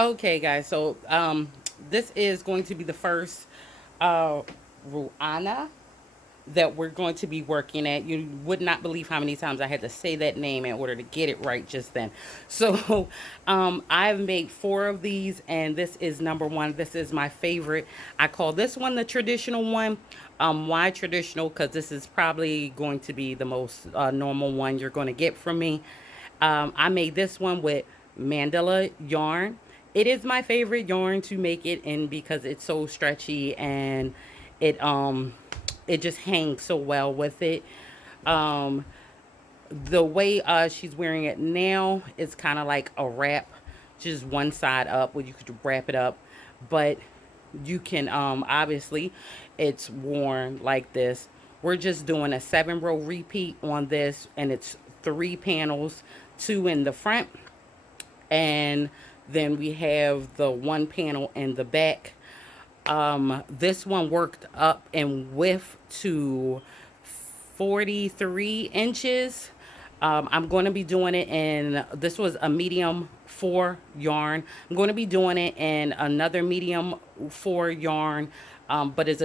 Okay, guys. So this is going to be the first uh, Ruana that we're going to be working at. You would not believe how many times I had to say that name in order to get it right just then. So I've made four of these, and this is number one. This is my favorite. I call this one the traditional one. Why traditional? Because this is probably going to be the most normal one you're going to get from me. I made this one with mandala yarn. It is my favorite yarn to make it in because it's so stretchy and it um it just hangs so well with it. Um, the way she's wearing it now is kind of like a wrap, just one side up where you could wrap it up, but you can obviously it's worn like this. We're just doing a 7 row repeat on this, and it's 3 panels, two in the front, and then we have the one panel in the back. This one worked up and width to 43 inches. I'm going to be doing it in, this was a medium 4 yarn. I'm going to be doing it in another medium 4 yarn, but it's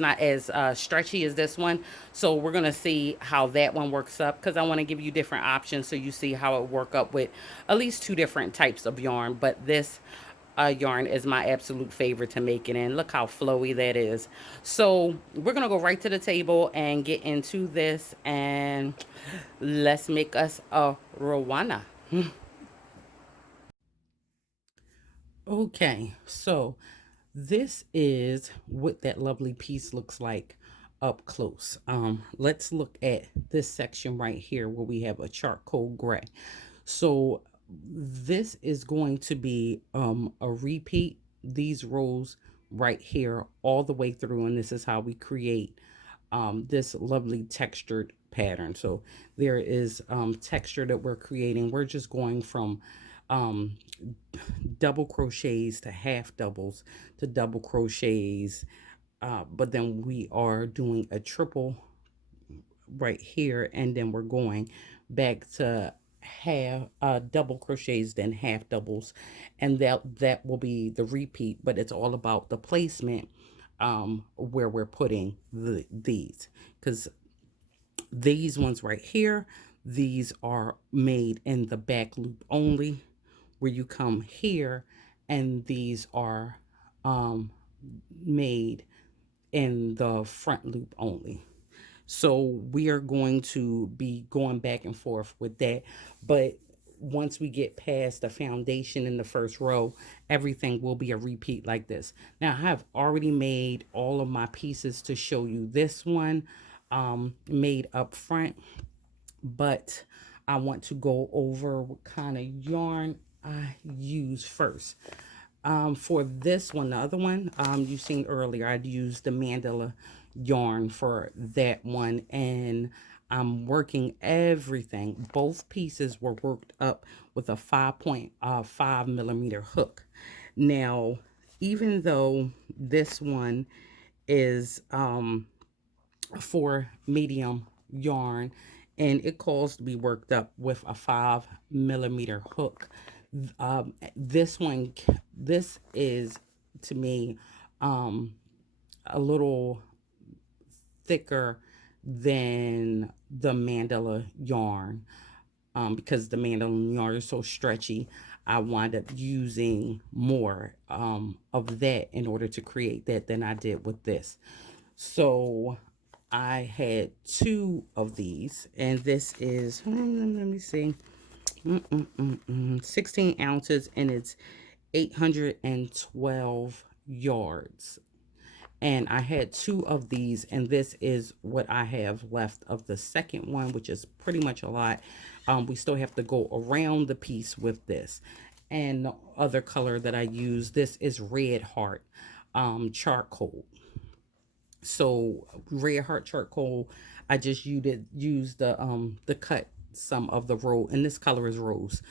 not as stretchy as this one. So we're going to see how that one works up because I want to give you different options so you see how it work up with at least two different types of yarn. But this yarn is my absolute favorite to make it in. Look how flowy that is. So we're gonna go right to the table and get into this, and let's make us a Rowana. Okay, so this is what that lovely piece looks like up close. Let's look at this section right here where we have a charcoal gray. So this is going to be a repeat, these rows right here all the way through, and this is how we create this lovely textured pattern. So there is texture that we're creating. We're just going from um, double crochets to half doubles to double crochets, but then we are doing a triple right here, and then we're going back to half double crochets, then half doubles, and that will be the repeat. But it's all about the placement, where we're putting these, because these ones right here, these are made in the back loop only, where you come here, and these are um made in the front loop only. So we are going to be going back and forth with that. But once we get past the foundation in the first row, everything will be a repeat like this. Now, I have already made all of my pieces to show you this one made up front, but I want to go over what kind of yarn I use first. For this one, the other one you seen earlier, I'd used the mandala yarn for that one, and I'm working everything. Both pieces were worked up with a 5.5 millimeter hook. Now, even though this one is for medium yarn, and it calls to be worked up with a 5 millimeter hook, this one, this is to me a little thicker than the mandala yarn, because the mandala yarn is so stretchy. I wind up using more of that in order to create that than I did with this. So I had two of these, and this is, let me see, 16 ounces, and it's 812 yards. And I had two of these, and this is what I have left of the second one, which is pretty much a lot. We still have to go around the piece with this. And the other color that I use, this is Red Heart charcoal. So Red Heart charcoal, I just used the cut some of the rose, and this color is rose.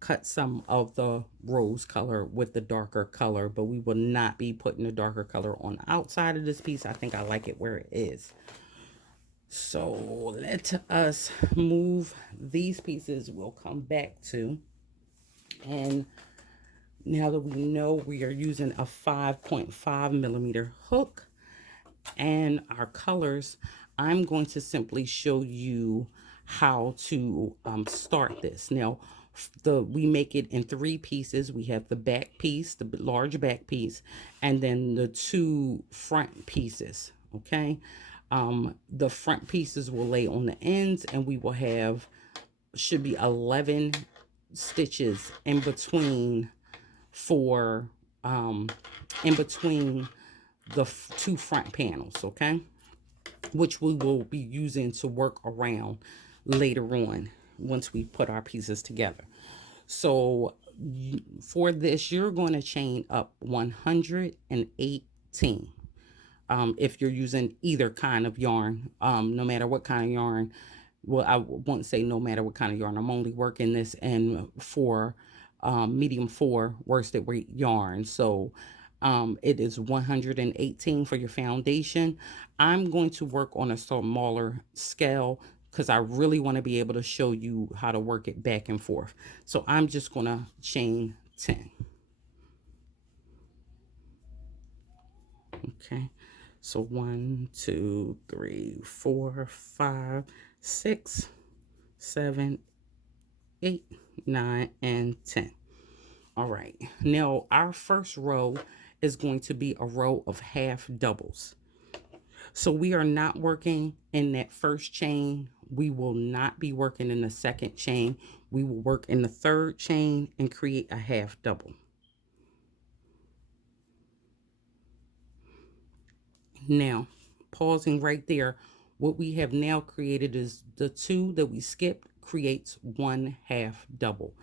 Cut some of the rose color with the darker color, but we will not be putting the darker color on the outside of this piece. I think I like it where it is. So let us move these pieces. We'll come back to. And now that we know we are using a 5.5 millimeter hook and our colors, I'm going to simply show you how to start this. Now, we make it in 3 pieces. We have the back piece, the large back piece, and then the 2 front pieces. Okay, the front pieces will lay on the ends, and we will have should be 11 stitches in between for in between the 2 front panels. Okay, which we will be using to work around later on once we put our pieces together. So for this, you're going to chain up 118. If you're using either kind of yarn, no matter what kind of yarn. Well, I won't say no matter what kind of yarn. I'm only working this in for medium 4 worsted weight yarn. So it is 118 for your foundation. I'm going to work on a smaller scale because I really want to be able to show you how to work it back and forth. So I'm just going to chain 10. Okay, so 1, 2, 3, 4, 5, 6, 7, 8, 9, and 10. All right, now our first row is going to be a row of half doubles. So we are not working in that first chain. We will not be working in the second chain. We will work in the third chain and create a half double. Now, pausing right there, what we have now created is the 2 that we skipped creates 1 half double.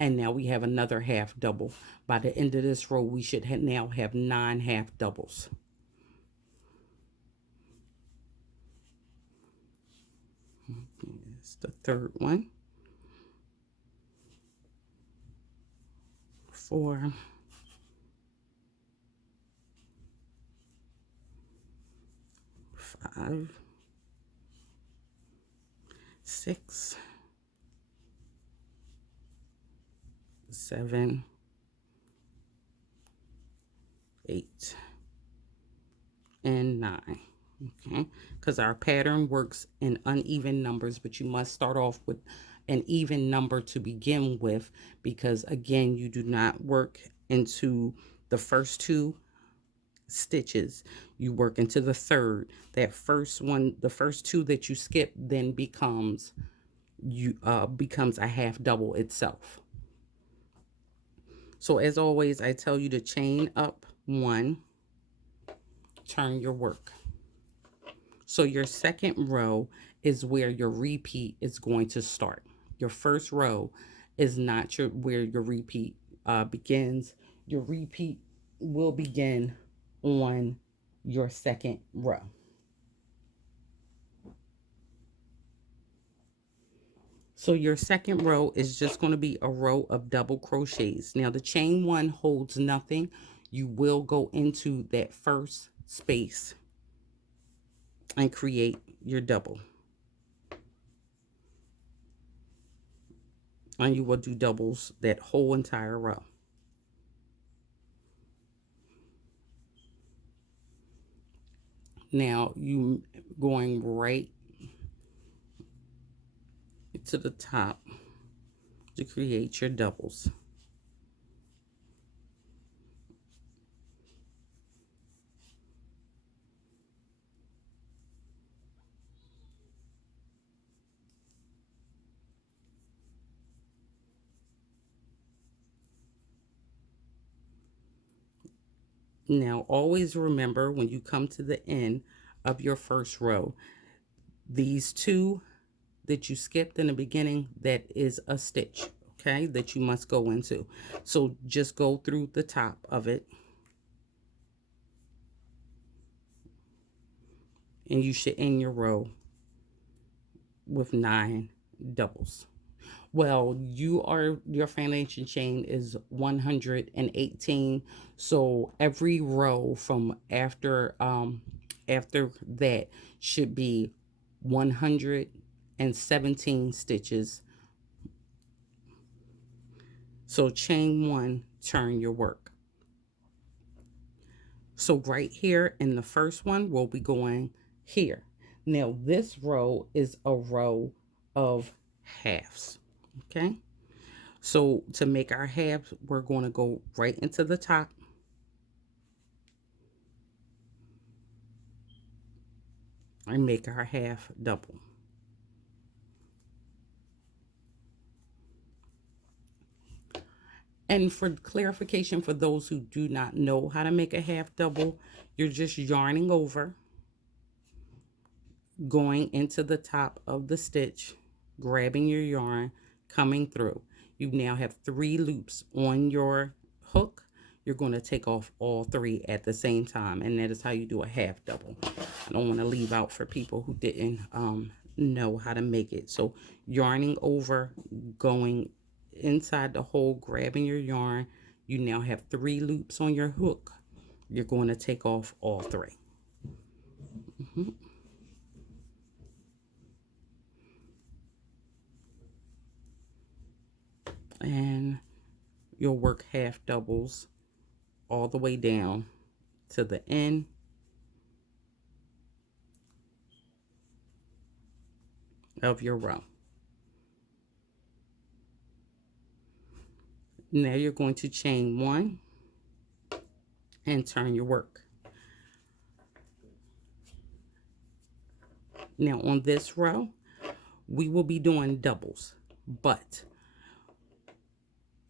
And now we have another half double. By the end of this row, we should now have 9 half doubles. It's the third one. 4, 5, 6, 7, 8, and 9. Okay, because our pattern works in uneven numbers, but you must start off with an even number to begin with, because again, you do not work into the first 2 stitches. You work into the third. That first one, the first 2 that you skip, then becomes a half double itself. So as always, I tell you to chain up 1, turn your work. So your second row is where your repeat is going to start. Your first row is not where your repeat begins. Your repeat will begin on your second row. So your second row is just going to be a row of double crochets. Now the chain 1 holds nothing. You will go into that first space and create your double. And you will do doubles that whole entire row. Now you going right to the top to create your doubles. Now always remember, when you come to the end of your first row, these 2 that you skipped in the beginning, that is a stitch, okay, that you must go into. So just go through the top of it, and you should end your row with 9 doubles. Well, your foundation chain is 118. So every row from after that should be 117 stitches. So chain 1, turn your work. So right here in the first one, we'll be going here. Now this row is a row of halves, okay? So to make our halves, we're going to go right into the top and make our half double. And for clarification, for those who do not know how to make a half double, you're just yarning over, going into the top of the stitch, grabbing your yarn, coming through. You now have 3 loops on your hook. You're going to take off all 3 at the same time, and that is how you do a half double. I don't want to leave out for people who didn't know how to make it. So yarning over, going inside the hole, grabbing your yarn. You now have 3 loops on your hook. You're going to take off all 3. And you'll work half doubles all the way down to the end of your row. Now you're going to chain 1 and turn your work. Now on this row, we will be doing doubles, but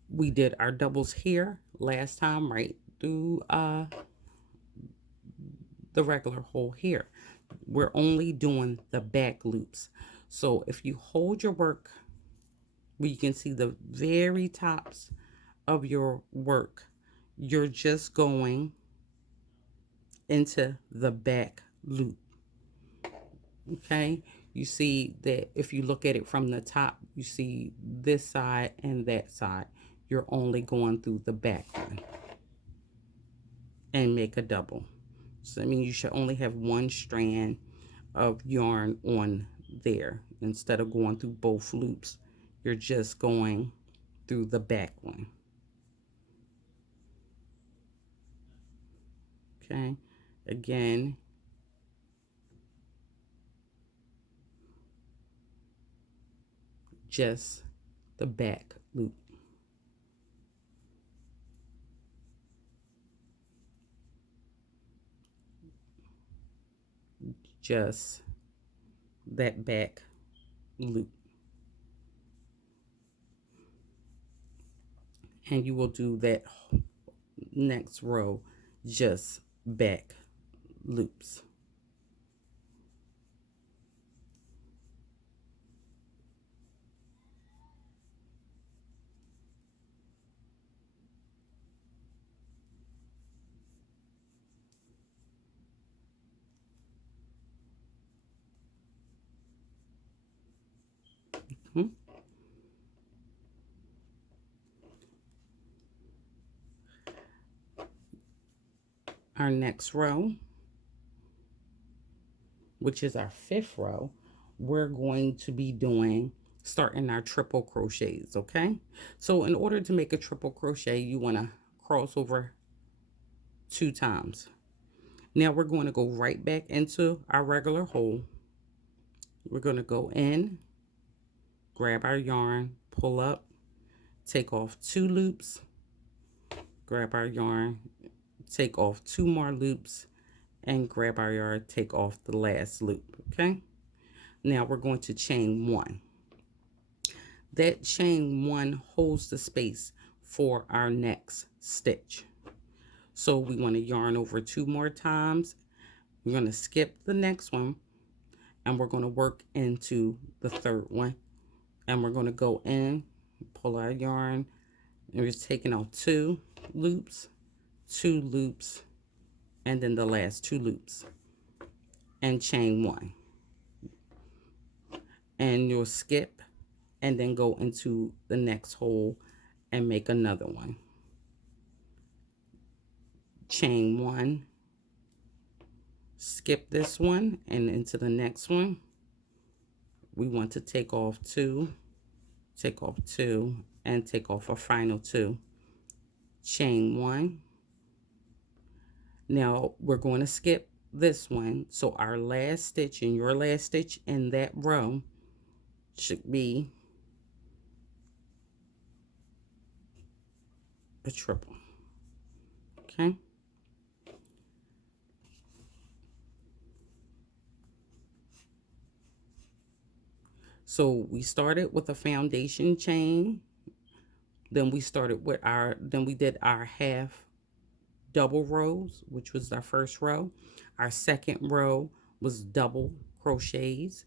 we did our doubles here last time right through the regular hole here. We're only doing the back loops. So if you hold your work, you can see the very tops of your work, you're just going into the back loop. Okay, you see that if you look at it from the top, you see this side and that side. You're only going through the back one and make a double. So I mean, you should only have 1 strand of yarn on there instead of going through both loops. You're just going through the back one. Okay, again, just the back loop. Just that back loop. And you will do that next row just back loops. Hmm? Our next row, which is our 5th row, we're going to be doing starting our triple crochets. Okay, so in order to make a triple crochet, you want to cross over 2 times. Now we're going to go right back into our regular hole. We're going to go in, grab our yarn, pull up, take off 2 loops, grab our yarn, take off 2 more loops, and grab our yarn, take off the last loop. Okay, now we're going to chain 1. That chain 1 holds the space for our next stitch. So we want to yarn over 2 more times. We're going to skip the next one and we're going to work into the 3rd one, and we're going to go in, pull our yarn, and we're taking out 2 loops, 2 loops, and then the last 2 loops, and chain 1. And you'll skip and then go into the next hole and make another one. Chain 1, skip this one and into the next one. We want to take off 2, take off 2, and take off a final 2. Chain 1. Now we're going to skip this one, so our last stitch and your last stitch in that row should be a triple. Okay, so we started with a foundation chain, then we did our half double rows, which was our first row. Our second row was double crochets.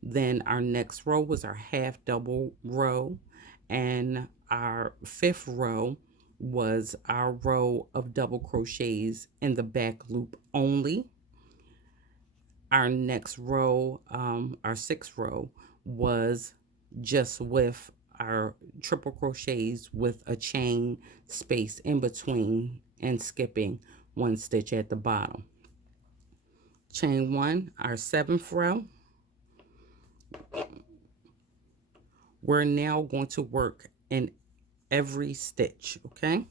Then our next row was our half double row, and our fifth row was our row of double crochets in the back loop only. Our next row, our sixth row, was just with our triple crochets with a chain space in between and skipping 1 stitch at the bottom. Chain 1, our 7th row. We're now going to work in every stitch, okay?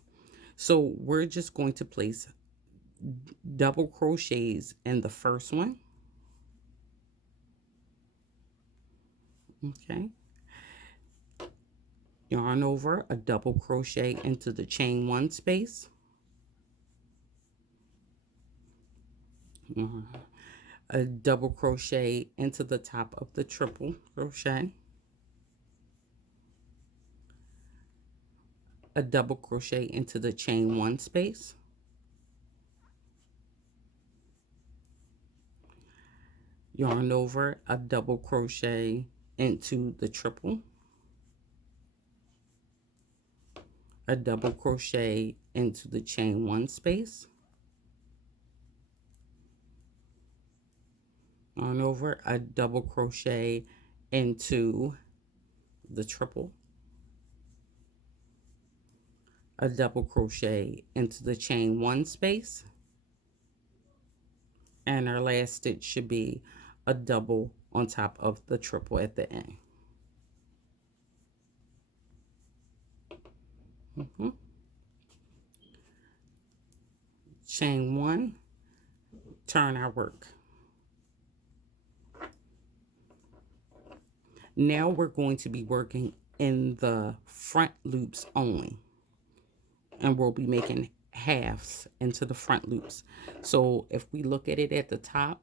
So we're just going to place double crochets in the first one. Okay. Yarn over a double crochet into the chain 1 space. A double crochet into the top of the triple crochet. A double crochet into the chain 1 space. Yarn over a double crochet into the triple. A double crochet into the chain 1 space. Yarn over a double crochet into the triple. A double crochet into the chain 1 space, and our last stitch should be a double on top of the triple at the end. Chain 1, turn our work. Now we're going to be working in the front loops only, and we'll be making halves into the front loops. So if we look at it at the top,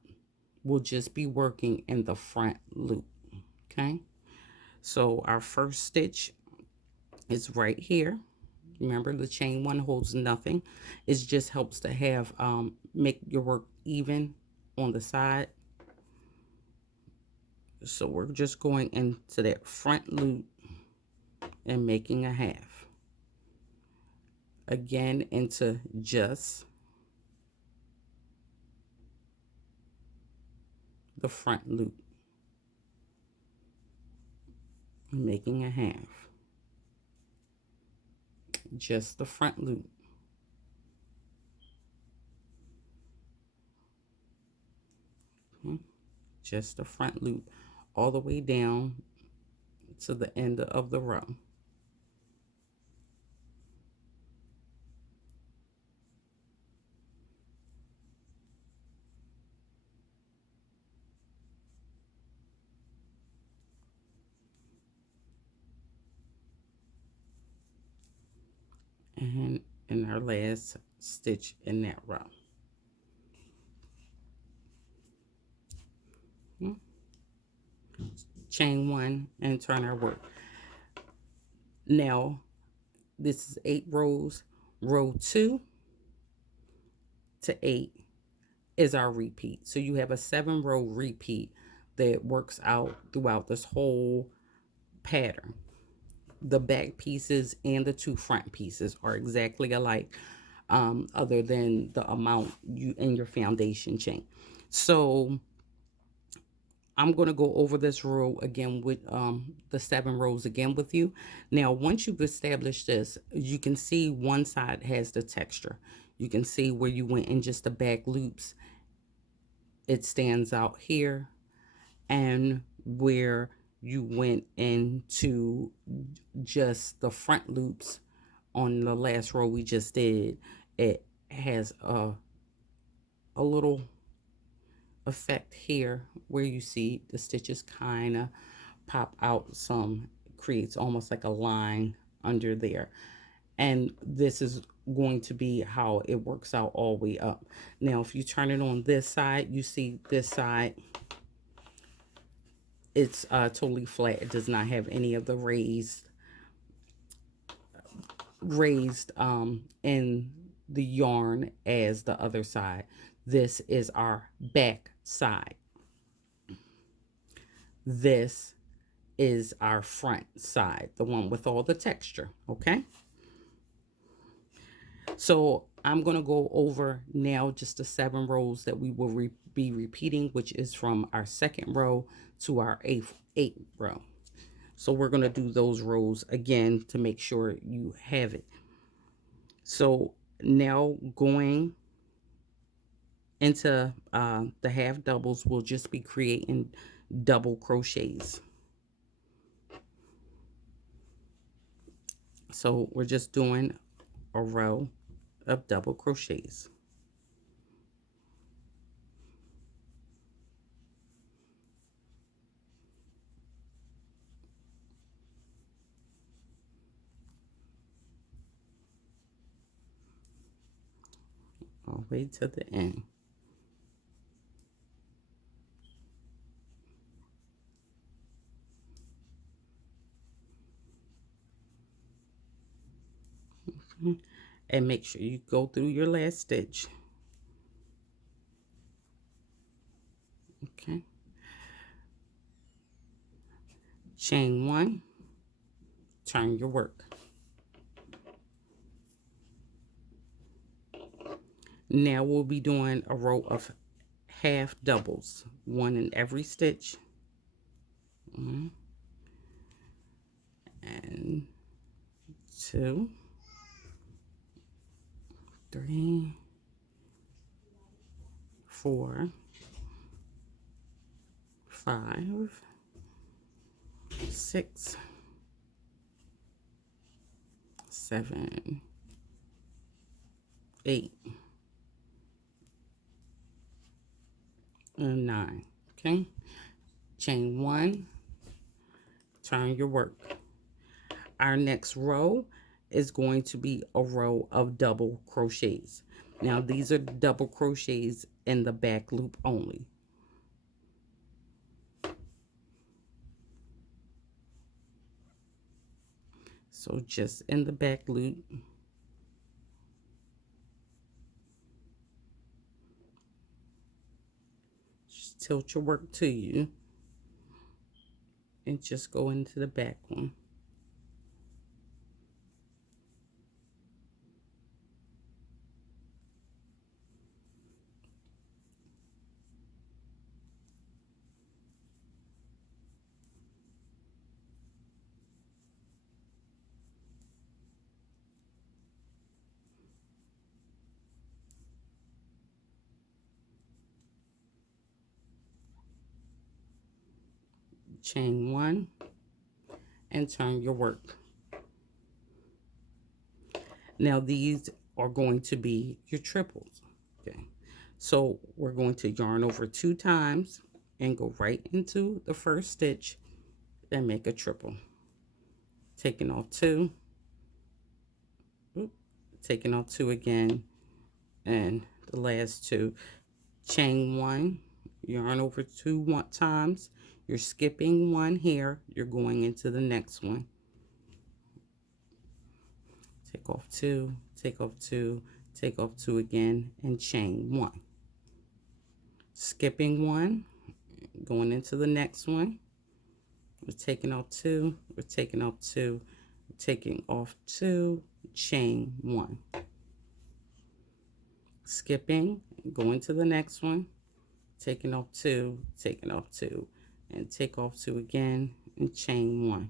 we'll just be working in the front loop. Okay, so our first stitch is right here. Remember, the chain 1 holds nothing. It just helps to have make your work even on the side. So we're just going into that front loop and making a half. Again, into just the front loop, making a half. Just the front loop. Just the front loop all the way down to the end of the row. And in our last stitch in that row. Chain 1 and turn our work. Now this is 8 rows. Row 2 to 8 is our repeat. So you have a 7-row repeat that works out throughout this whole pattern. The back pieces and the 2 front pieces are exactly alike, other than the amount you in your foundation chain. So I'm going to go over this row again with the 7 rows again with you. Now, once you've established this, you can see one side has the texture. You can see where you went in just the back loops. It stands out here, and where you went into just the front loops on the last row we just did, it has a little effect here where you see the stitches kind of pop out some, creates almost like a line under there. And this is going to be how it works out all the way up. Now if you turn it on this side, you see this side, it's totally flat. It does not have any of the raised in the yarn as the other side. This is our back side. This is our front side, the one with all the texture. Okay, so I'm going to go over now just the 7 rows that we will be repeating, which is from our second row to our eighth row. So we're going to do those rows again to make sure you have it. So now going into the half doubles, we'll just be creating double crochets. So we're just doing a row of double crochets. All the way to the end. And make sure you go through your last stitch. Okay. Chain 1, turn your work. Now we'll be doing a row of half doubles, 1 in every stitch. 1 and 2, 3, 4, 5, 6, 7, 8, and 9. Okay, chain 1, turn your work. Our next row is going to be a row of double crochets. Now these are double crochets in the back loop only. So just in the back loop. Just tilt your work to you and just go into the back one. Chain 1 and turn your work. Now these are going to be your triples. Okay, so we're going to yarn over 2 times and go right into the first stitch and make a triple. Taking off 2, taking off 2 again, and the last 2. Chain 1, yarn over 2 times. You're skipping 1 here. You're going into the next one. Take off 2, take off 2, take off 2 again, and chain 1. Skipping 1, going into the next one. We're taking off 2, we're taking off 2, we're taking off 2, chain 1. Skipping, going to the next one, taking off 2, taking off 2, and take off 2 again, and chain 1.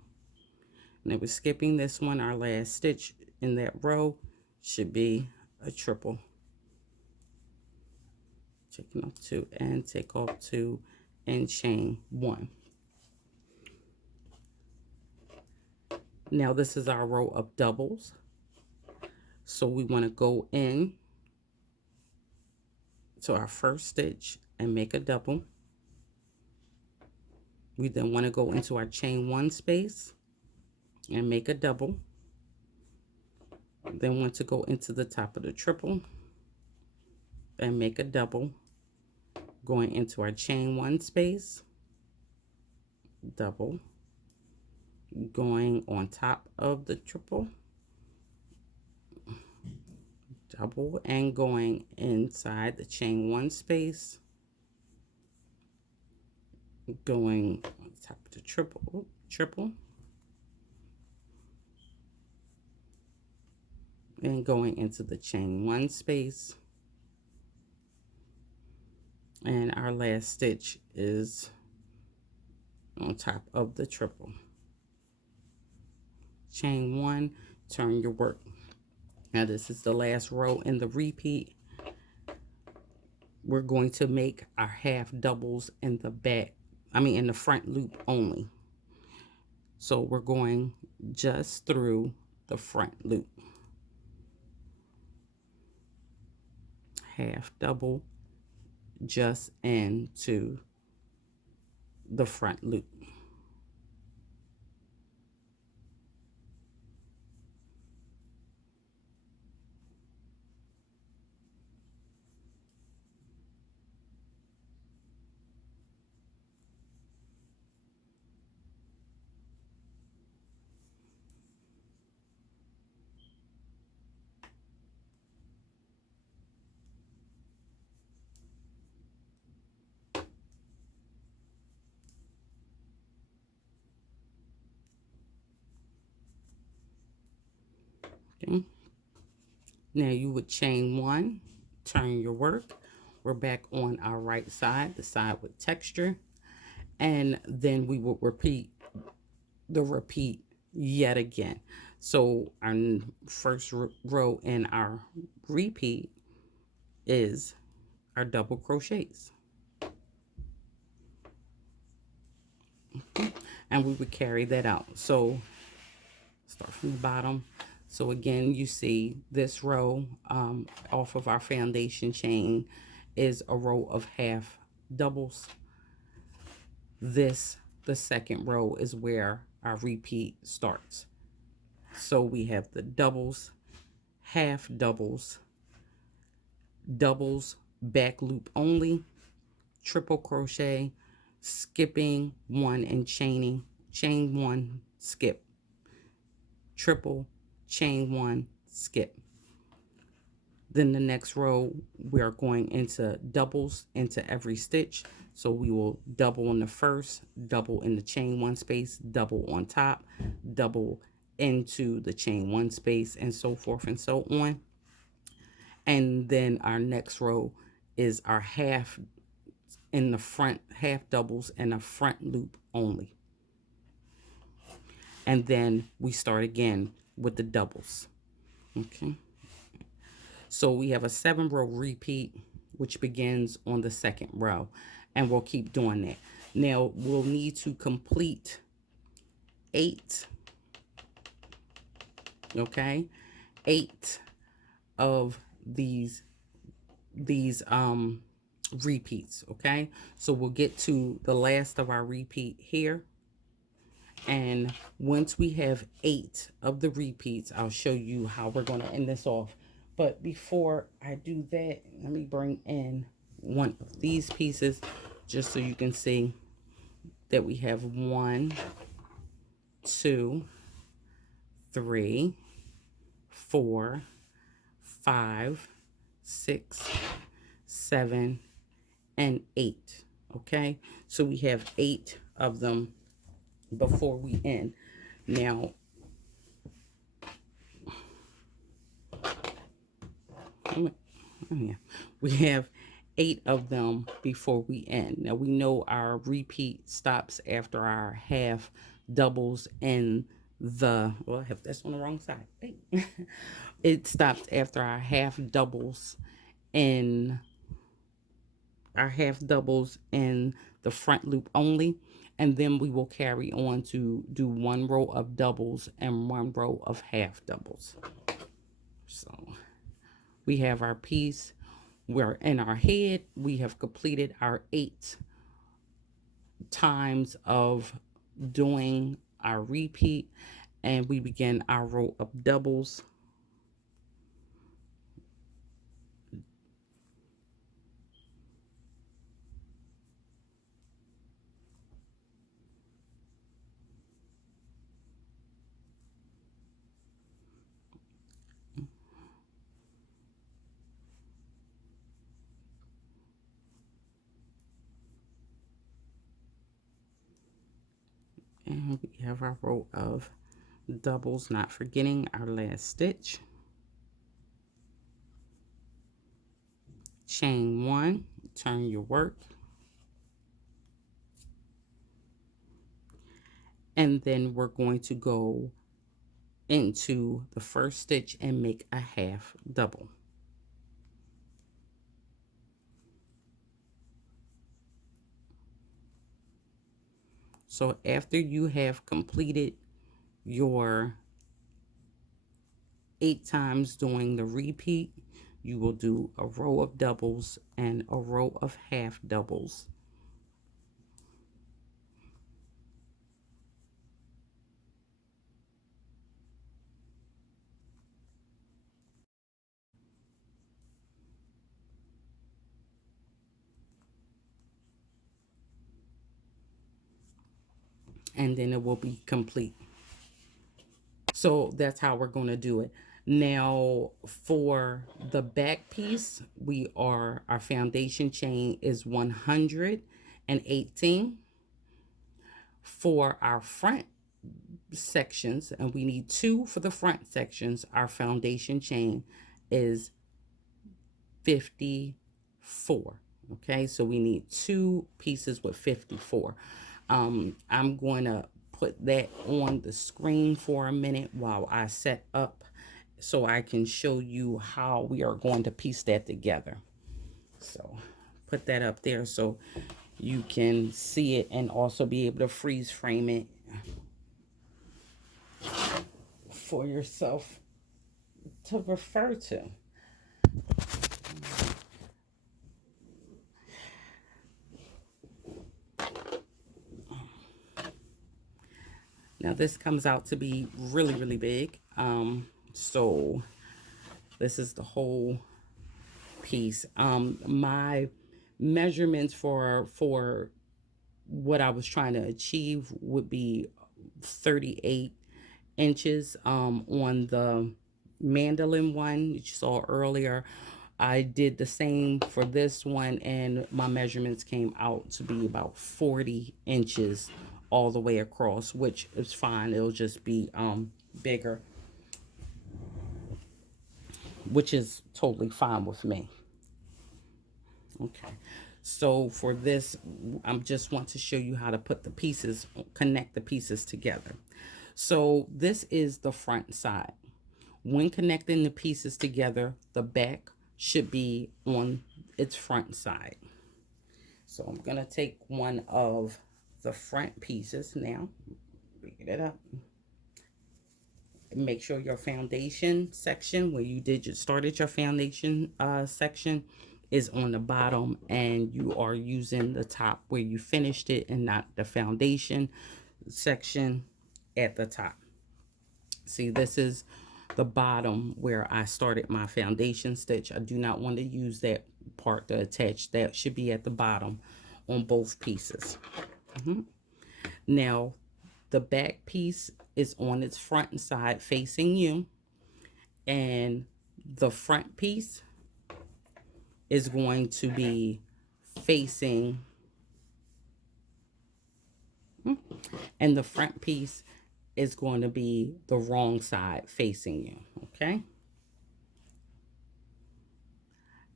Now we're skipping this one. Our last stitch in that row should be a triple. Taking off 2 and take off 2 and chain 1. Now this is our row of doubles. So we want to go in to our first stitch and make a double. We then want to go into our chain one space and make a double. Then want to go into the top of the triple and make a double, going into our chain one space, double, going on top of the triple, double, and going inside the chain one space, going on top of the triple, and going into the chain one space. And our last stitch is on top of the triple. Chain one, turn your work. Now this is the last row in the repeat. We're going to make our half doubles in the back, in the front loop only. So we're going just through the front loop. Half double just into the front loop. Okay. Now you would chain one, turn your work. We're back on our right side, the side with texture. And then we will repeat yet again. So our first row in our repeat is our double crochets. And we would carry that out. So start from the bottom. So again, you see this row off of our foundation chain is a row of half doubles. The second row is where our repeat starts. So we have the doubles, half doubles, doubles, back loop only, triple crochet, skipping one and chaining, chain one, skip, triple, chain one, skip. Then the next row, we are going into doubles into every stitch. So we will double in the first, double in the chain one space, double on top, double into the chain one space, and so forth and so on. And then our next row is our half in the front, half doubles and a front loop only. And then we start again with the doubles. Okay. So we have a 7-row repeat, which begins on the second row, and we'll keep doing that. Now we'll need to complete 8, okay, 8 of these repeats, okay? So we'll get to the last of our repeat here. And once we have 8 of the repeats, I'll show you how we're going to end this off. But before I do that, let me bring in one of these pieces just so you can see that we have 1, 2, 3, 4, 5, 6, 7, and 8. Okay, so we have 8 of them before we end. Now, we have 8 of them before we end. Now we know our repeat stops after our half doubles in the, well, I have this on the wrong side. It stops after our half doubles in the front loop only, And then we will carry on to do one row of doubles and one row of half doubles. So we have our piece. We're in our head. We have completed our 8 times of doing our repeat, and we begin our row of doubles. And we have our row of doubles, not forgetting our last stitch. Chain 1, turn your work, and then we're going to go into the first stitch and make a half double. So after you have completed your 8 times doing the repeat, you will do a row of doubles and a row of half doubles. And then it will be complete. So that's how we're going to do it. Now for the back piece, our foundation chain is 118. For our front sections, and we need 2 for the front sections, our foundation chain is 54. Okay, so we need 2 pieces with 54. I'm going to put that on the screen for a minute while I set up so I can show you how we are going to piece that together. So put that up there so you can see it and also be able to freeze frame it for yourself to refer to. Now this comes out to be really, really big. So this is the whole piece. My measurements for what I was trying to achieve would be 38 inches on the mandolin one that you saw earlier. I did the same for this one, and my measurements came out to be about 40 inches all the way across, which is fine. It'll just be bigger, which is totally fine with me. Okay, so for this, I just want to show you how to put the pieces, connect the pieces together. So this is the front side. When connecting the pieces together, the back should be on its front side. So I'm going to take one of the front pieces now, bring it up. Make sure your foundation section where you started your foundation section is on the bottom, and you are using the top where you finished it and not the foundation section at the top. See, this is the bottom where I started my foundation stitch. I do not want to use that part to attach. That should be at the bottom on both pieces. Now the back piece is on its front side facing you, and the front piece is going to be facing, and the front piece is going to be the wrong side facing you. Okay,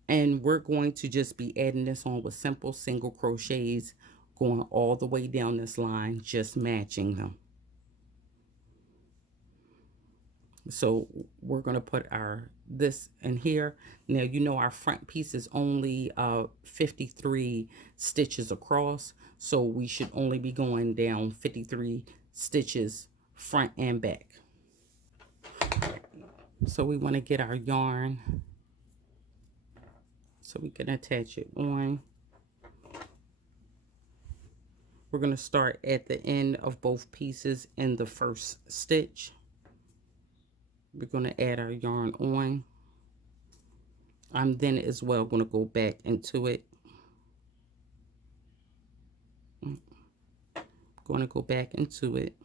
and we're going to just be adding this on with simple single crochets, going all the way down this line, just matching them. So we're going to put our this in here. Now you know our front piece is only 53 stitches across, so we should only be going down 53 stitches front and back. So we want to get our yarn so we can attach it on. We're going to start at the end of both pieces in the first stitch. We're going to add our yarn on. I'm then as well going to go back into it. Going to go back into it.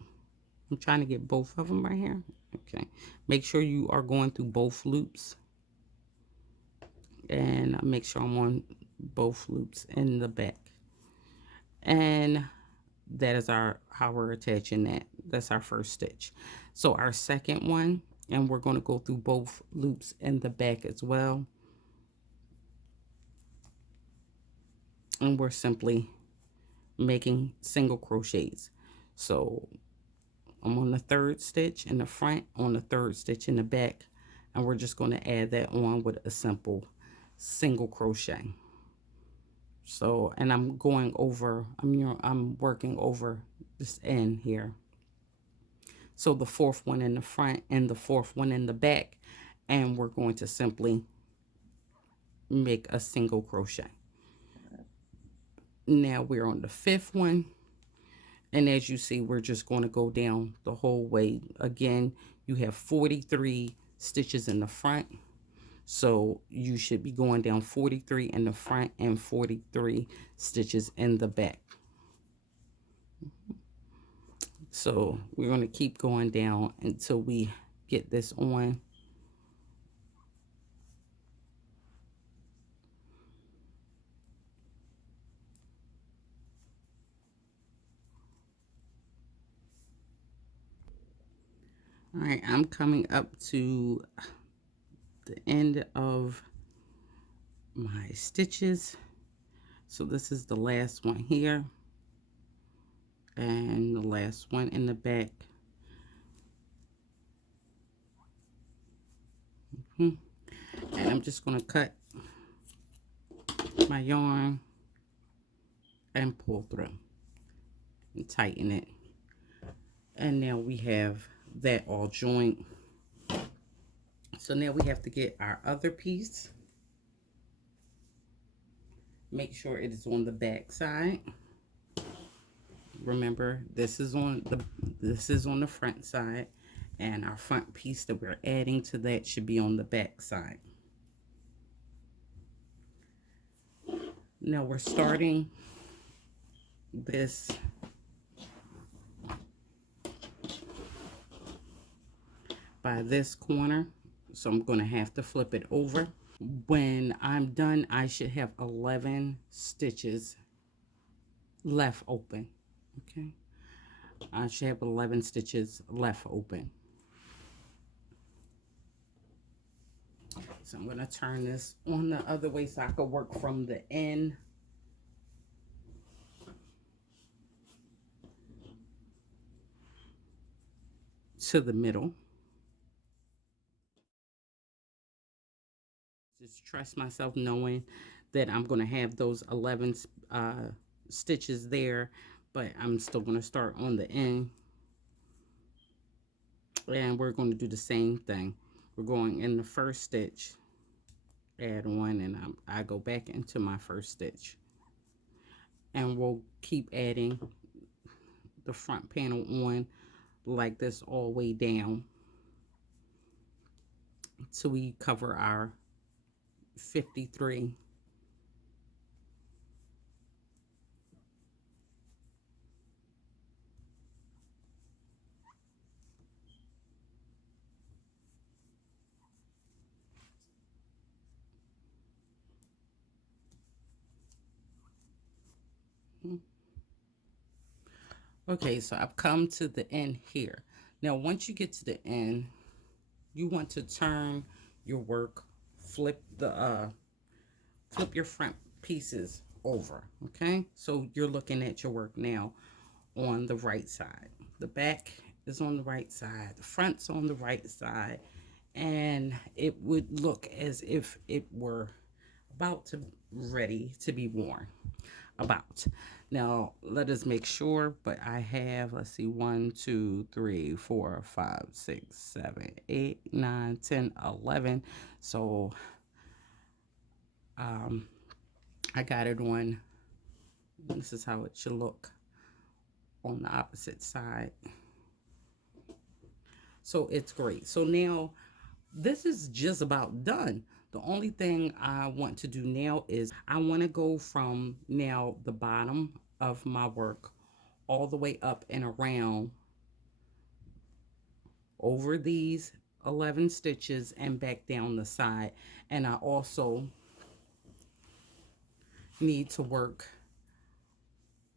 I'm trying to get both of them right here. Okay. Make sure you are going through both loops. And make sure I'm on both loops in the back. And that is our how we're attaching that. That's our first stitch. So our second one, and we're going to go through both loops in the back as well. And we're simply making single crochets. So I'm on the third stitch in the front, on the third stitch in the back, and we're just going to add that on with a simple single crochet. So, and I'm going over, I'm working over this end here. So the fourth one in the front and the fourth one in the back, and we're going to simply make a single crochet. Now we're on the fifth one, and as you see, we're just going to go down the whole way. Again, you have 43 stitches in the front, so you should be going down 43 in the front and 43 stitches in the back. So we're going to keep going down until we get this on. All right, I'm coming up to the end of my stitches. So this is the last one here. And the last one in the back. And I'm just going to cut my yarn and pull through and tighten it. And now we have that all joined. So now we have to get our other piece. Make sure it is on the back side. Remember, this is on the front side, and our front piece that we're adding to that should be on the back side. Now we're starting this by this corner, so I'm going to have to flip it over. When I'm done, I should have 11 stitches left open. Okay, I should have 11 stitches left open. So I'm going to turn this on the other way so I can work from the end to the middle. Just trust myself knowing that I'm going to have those 11 stitches there, but I'm still going to start on the end. And we're going to do the same thing. We're going in the first stitch, add on, and I go back into my first stitch. And we'll keep adding the front panel on like this all the way down till we cover our 53. Okay, so I've come to the end here. Now, once you get to the end, you want to turn your work, flip your front pieces over, okay? So you're looking at your work now on the right side. The back is on the right side, the front's on the right side, and it would look as if it were about to ready to be worn. About. Now let us make sure, but I have, let's see, 1, 2, 3, 4, 5, 6, 7, 8, 9, 10, 11. So um I got it on. This is how it should look on the opposite side. So it's great. So now this is just about done. The only thing I want to do now is I want to go from now the bottom of my work all the way up and around over these 11 stitches and back down the side. And I also need to work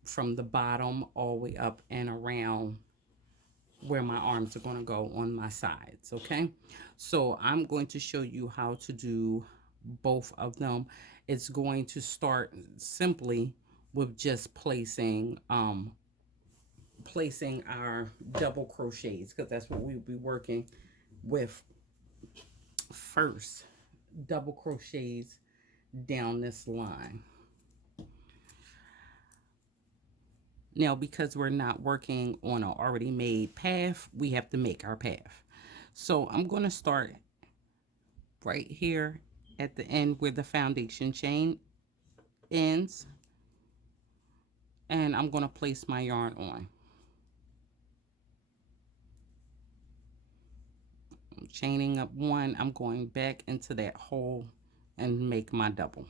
from the bottom all the way up and around where my arms are going to go on my sides. Okay, so I'm going to show you how to do both of them. It's going to start simply with just placing our double crochets, because that's what we'll be working with first. Double crochets down this line. Now, because we're not working on an already made path, we have to make our path. So I'm going to start right here at the end where the foundation chain ends, and I'm going to place my yarn on. I'm chaining up one, I'm going back into that hole and make my double.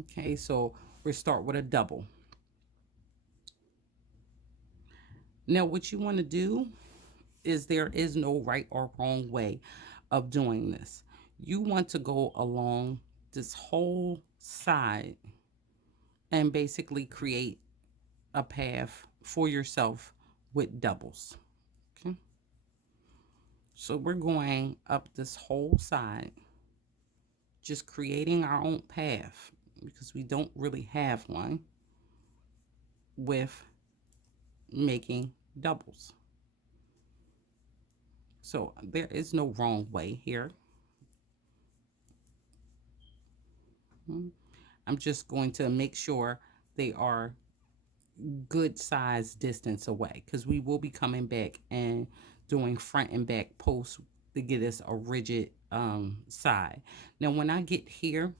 Okay, so we start with a double. Now what you want to do is, there is no right or wrong way of doing this. You want to go along this whole side and basically create a path for yourself with doubles. Okay, so we're going up this whole side, just creating our own path because we don't really have one, with making doubles. So there is no wrong way here. I'm just going to make sure they are good size distance away, because we will be coming back and doing front and back posts to get us a rigid side. Now when I get here,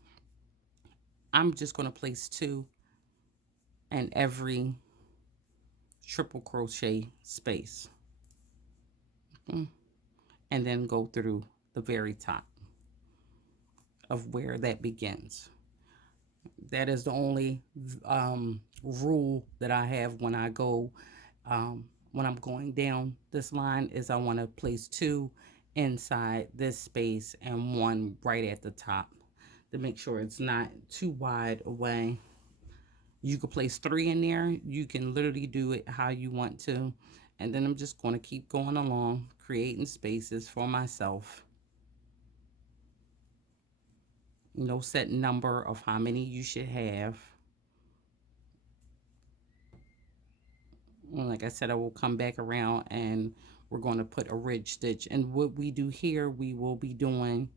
I'm just going to place 2 in every triple crochet space, and then go through the very top of where that begins. That is the only rule that I have when I go when I'm going down this line, is I want to place 2 inside this space and 1 right at the top to make sure it's not too wide away. You could place 3 in there. You can literally do it how you want to. And then I'm just going to keep going along, creating spaces for myself. No set number of how many you should have. And like I said, I will come back around and we're going to put a ridge stitch. And what we do here, we will be doing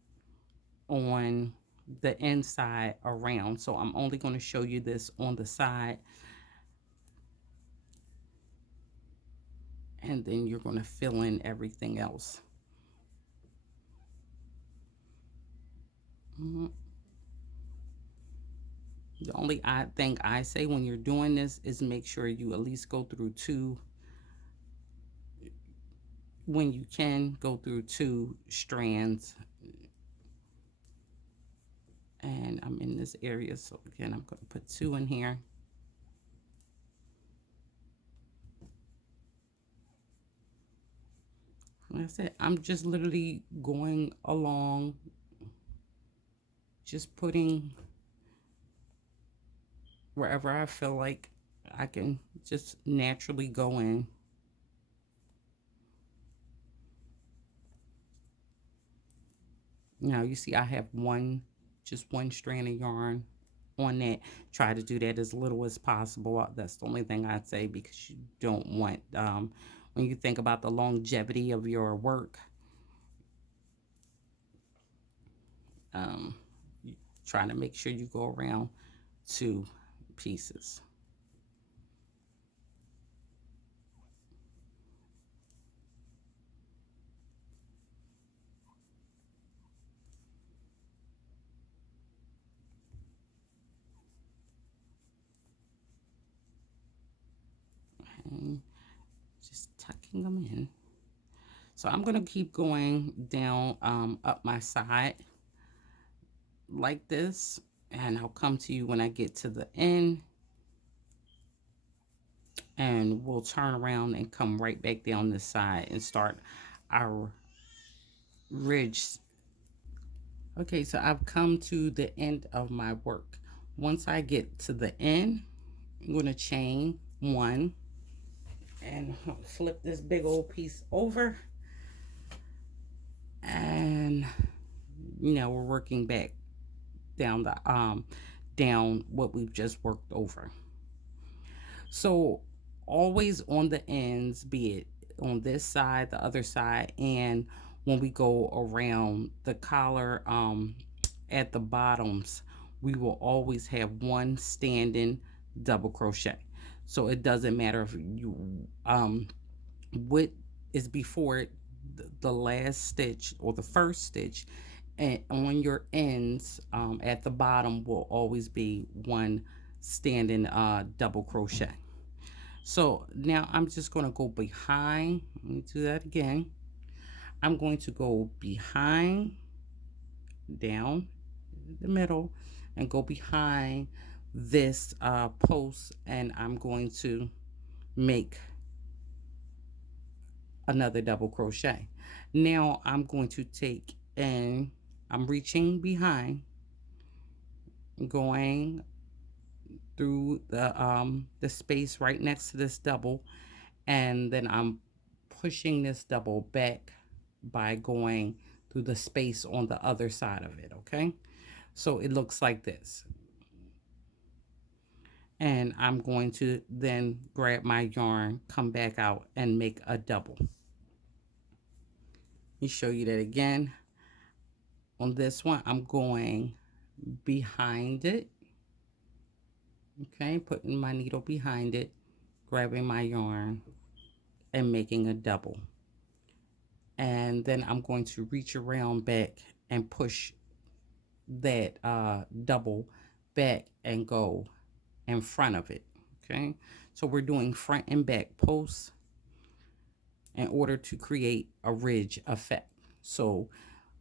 on the inside around. So I'm only going to show you this on the side. And then you're going to fill in everything else. The only odd thing I say when you're doing this is make sure you at least go through 2, when you can, go through 2 strands. And I'm in this area, so again, I'm going to put 2 in here. Like I said, I'm just literally going along, just putting wherever I feel like I can just naturally go in. Now you see I have just one strand of yarn on that. Try to do that as little as possible. That's the only thing I'd say, because you don't want when you think about the longevity of your work. Um, Trying to make sure you go around 2 pieces. And just tucking them in. So I'm going to keep going down up my side like this, and I'll come to you when I get to the end, and we'll turn around and come right back down this side and start our ridge. Okay, so I've come to the end of my work. Once I get to the end, I'm going to chain 1 and flip this big old piece over, and we're working back down the down what we've just worked over. So always on the ends, be it on this side, the other side, and when we go around the collar at the bottoms, we will always have 1 standing double crochet. So it doesn't matter if you what is before it, the last stitch or the first stitch, and on your ends at the bottom will always be 1 standing double crochet. So now I'm just going to go behind. Let me do that again. I'm going to go behind, down the middle, and go behind this post, and I'm going to make another double crochet. Now I'm going to take, and I'm reaching behind, going through the space right next to this double, and then I'm pushing this double back by going through the space on the other side of it. Okay, so it looks like this, and I'm going to then grab my yarn, come back out, and make a double. Let me show you that again. On this one, I'm going behind it, okay, putting my needle behind it, grabbing my yarn, and making a double. And then I'm going to reach around back and push that double back and go in front of it. Okay, so we're doing front and back posts in order to create a ridge effect. So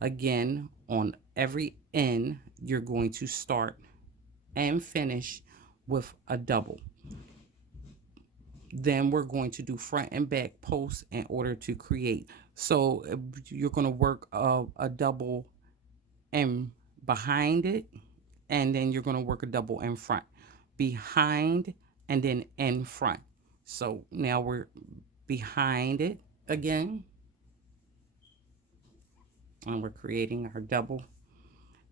again, on every end, you're going to start and finish with a double. Then we're going to do front and back posts in order to create. So you're going to work a double in behind it, and then you're going to work a double in front, behind, and then in front. So now we're behind it again, and we're creating our double,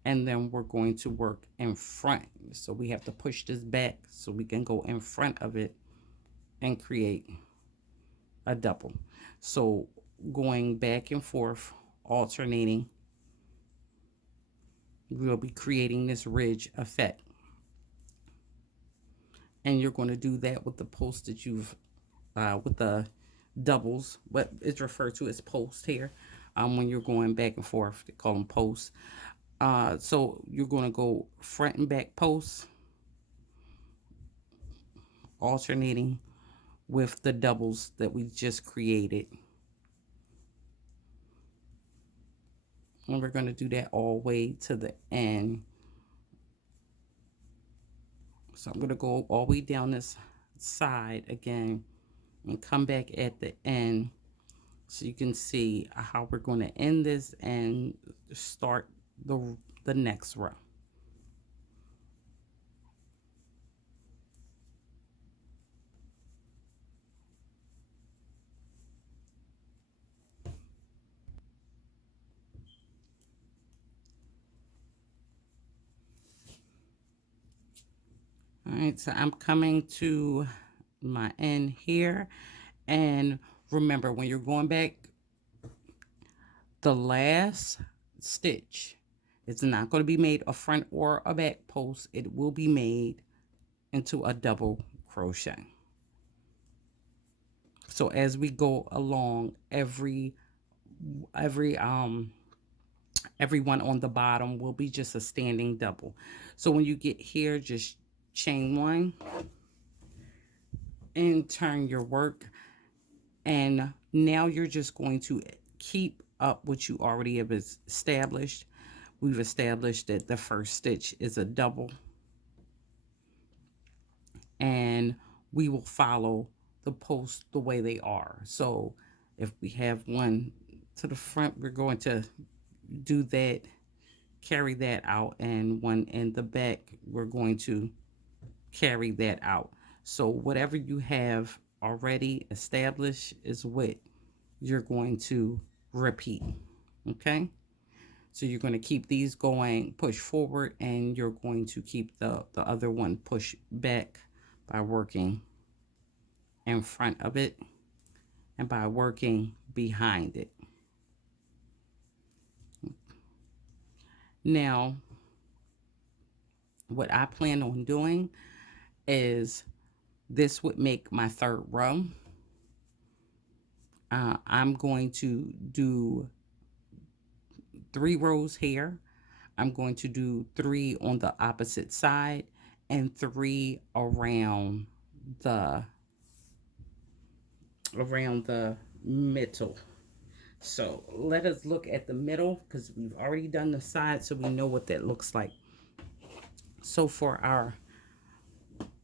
and then we're going to work in front. So we have to push this back so we can go in front of it and create a double. So going back and forth, alternating, we'll be creating this ridge effect. And you're going to do that with the post that you've with the doubles, what is referred to as post here. When you're going back and forth, they call them posts. So you're going to go front and back posts, alternating with the doubles that we just created. And we're going to do that all the way to the end. So I'm going to go all the way down this side again and come back at the end so you can see how we're going to end this and start the next row. All right, so I'm coming to my end here, and Remember, when you're going back, the last stitch, it's not going to be made a front or a back post. It will be made into a double crochet. So as we go along, every everyone on the bottom will be just a standing double. So when you get here, just chain one and turn your work, and now you're just going to keep up what you already have established. We've established that the first stitch is a double, and we will follow the posts the way they are. So if we have one to the front, we're going to do that, carry that out, and one in the back, we're going to carry that out. So whatever you have already established is what you're going to repeat. Okay, so you're going to keep these going, push forward, and you're going to keep the other one push back by working in front of it and by working behind it. Now, what I plan on doing is this would make my third row. I'm going to do 3 rows here. I'm going to do 3 on the opposite side and 3 around the middle. So let us look at the middle, because we've already done the side, so we know what that looks like. So for our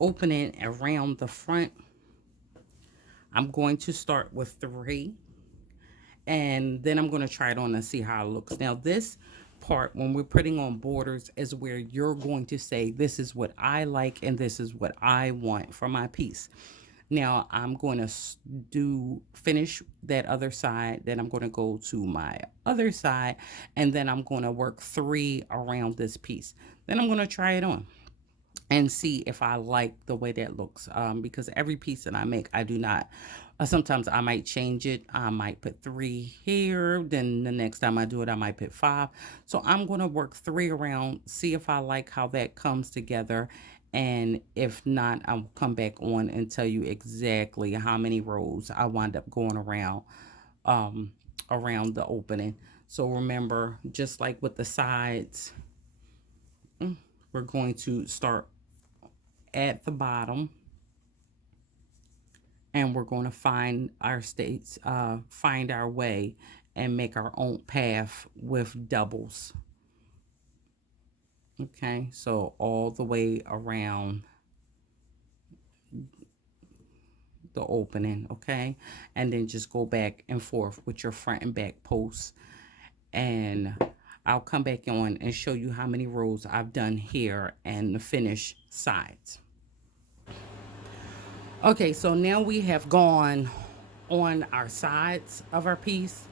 opening around the front, I'm going to start with 3, and then I'm going to try it on and see how it looks. Now this part, when we're putting on borders, is where you're going to say, this is what I like and this is what I want for my piece. Now I'm going to finish that other side, then I'm going to go to my other side, and then I'm going to work 3 around this piece. Then I'm going to try it on and see if I like the way that looks, because every piece that I make, I do not, sometimes I might change it. I might put 3 here, then the next time I do it, I might put 5. So I'm going to work 3 around, see if I like how that comes together, and if not, I'll come back on and tell you exactly how many rows I wind up going around around the opening. So remember, just like with the sides, we're going to start at the bottom, and we're going to find our find our way and make our own path with doubles. Okay, so all the way around the opening, okay, and then just go back and forth with your front and back posts, and I'll come back on and show you how many rows I've done here and the finished sides. Okay, so now we have gone on our sides of our piece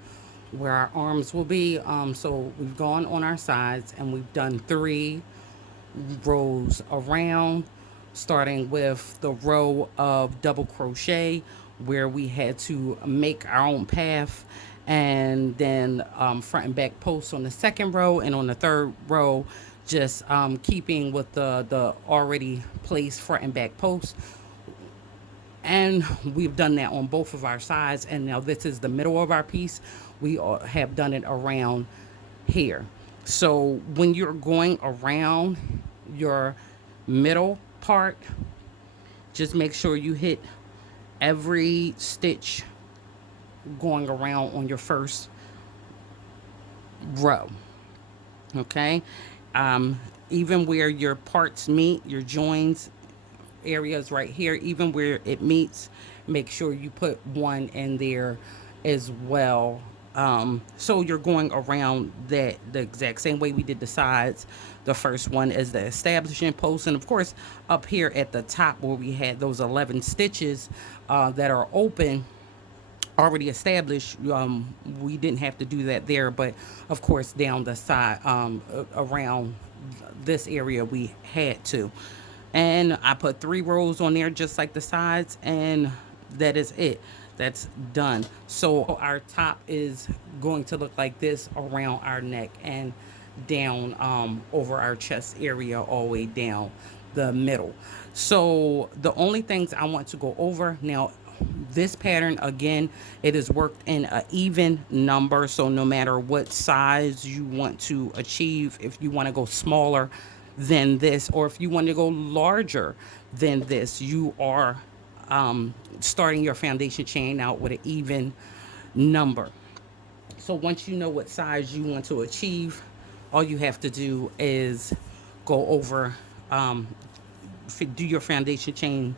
where our arms will be. So we've gone on our sides and we've done 3 rows around, starting with the row of double crochet where we had to make our own path, and then front and back posts on the second row, and on the third row just keeping with the already placed front and back posts. And we've done that on both of our sides, and now this is the middle of our piece. We have done it around here. So when you're going around your middle part, just make sure you hit every stitch going around on your first row. Okay, even where your parts meet, your joins areas right here, even where it meets, make sure you put 1 in there as well. So you're going around that the exact same way we did the sides. The first one is the establishing post, and of course up here at the top where we had those 11 stitches that are open, already established, we didn't have to do that there, but of course down the side, around this area we had to. And I put 3 rows on there just like the sides, and that is it. That's done. So our top is going to look like this around our neck and down over our chest area all the way down the middle. So the only things I want to go over now, this pattern again, it is worked in an even number, so no matter what size you want to achieve, if you want to go smaller than this or if you want to go larger than this, you are starting your foundation chain out with an even number. So once you know what size you want to achieve, all you have to do is go over, um, do your foundation chain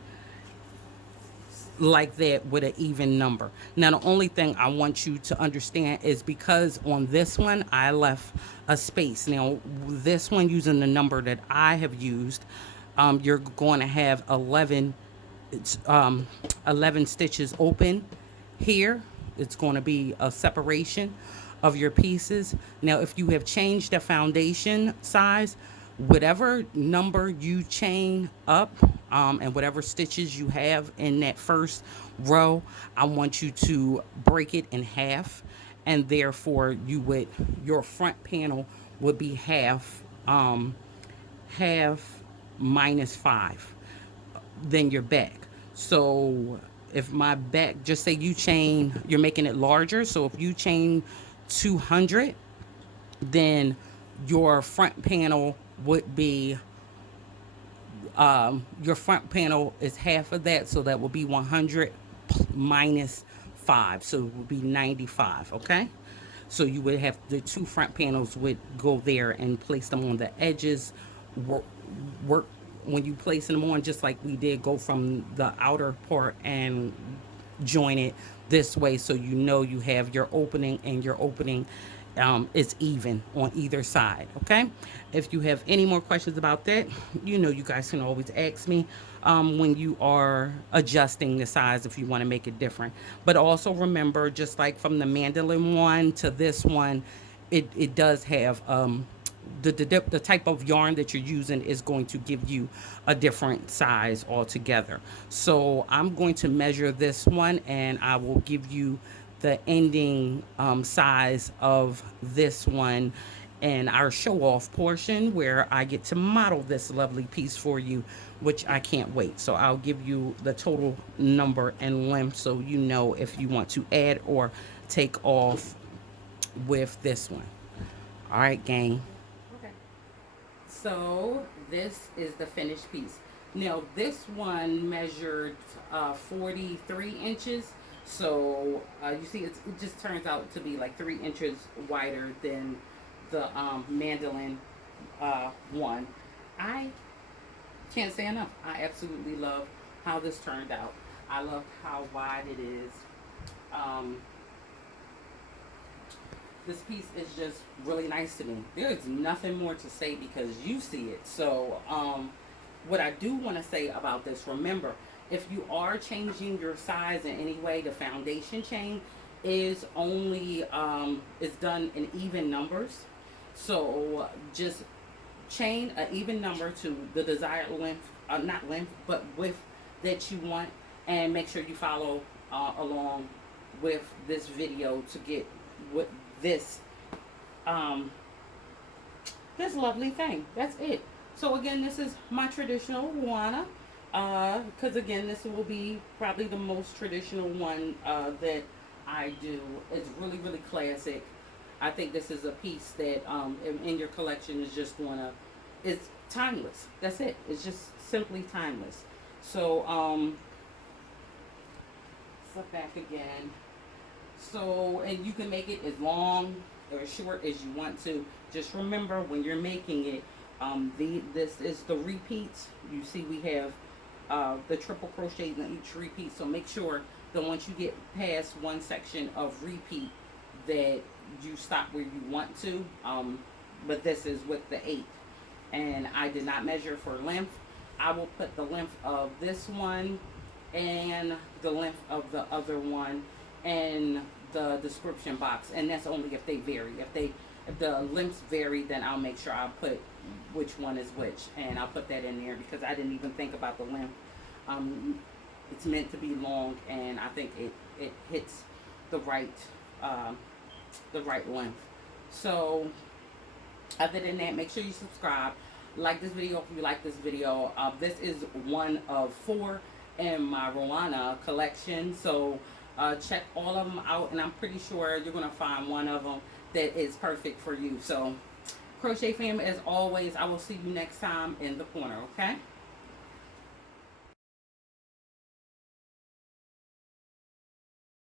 like that with an even number. Now, the only thing I want you to understand is because on this one, I left a space. Now, this one using the number that I have used, you're going to have 11, it's 11 stitches open here. It's going to be a separation of your pieces. Now, if you have changed the foundation size, whatever number you chain up, and whatever stitches you have in that first row, I want you to break it in half, and therefore your front panel would be half minus 5 than your back. So if my back, just say you're making it larger. So if you chain 200, then your front panel would be, your front panel is half of that. So that will be 100 minus 5. So it would be 95. Okay. So you would have the two front panels would go there and place them on the edges. Work when you place them on, just like we did, go from the outer part and join it this way, so you know you have your opening, and your opening is even on either side. Okay. If you have any more questions about that, you guys can always ask me when you are adjusting the size, if you want to make it different. But also remember, just like from the mandolin one to this one, it does have the type of yarn that you're using is going to give you a different size altogether. So I'm going to measure this one, and I will give you the ending size of this one and our show off portion, where I get to model this lovely piece for you, which I can't wait. So I'll give you the total number and length, so you know if you want to add or take off with this one. All right, gang. Okay. So this is the finished piece. Now this one measured 43 inches. So you see, it just turns out to be like 3 inches wider than the mandolin one. I can't say enough. I absolutely love how this turned out. I love how wide it is. This piece is just really nice to me. There's nothing more to say because you see it. So what I do want to say about this, remember, if you are changing your size in any way, the foundation chain is only is done in even numbers. So just chain an even number to the desired length, not length, but width that you want, and make sure you follow along with this video to get what this this lovely thing. That's it. So again, this is my traditional Ruana, because again, this will be probably the most traditional one that I do. It's really, really classic. I think this is a piece that in your collection is just gonna, it's timeless. That's it. It's just simply timeless. So flip back again. So, and you can make it as long or as short as you want to. Just remember, when you're making it, this is the repeats. You see we have the triple crochets in each repeat. So make sure that once you get past one section of repeat, that you stop where you want to. But this is with the 8. And I did not measure for length. I will put the length of this one and the length of the other one in the description box, and that's only if they vary. If the lengths vary, then I'll make sure I'll put which one is which, and I'll put that in there because I didn't even think about the length. It's meant to be long, and I think it hits the right uh, the right length. So other than that, make sure you subscribe, like this video if you like this video. This is one of 4 in my Ruana collection, so check all of them out, and I'm pretty sure you're gonna find one of them that is perfect for you. So crochet fam, as always, I will see you next time in the corner. Okay.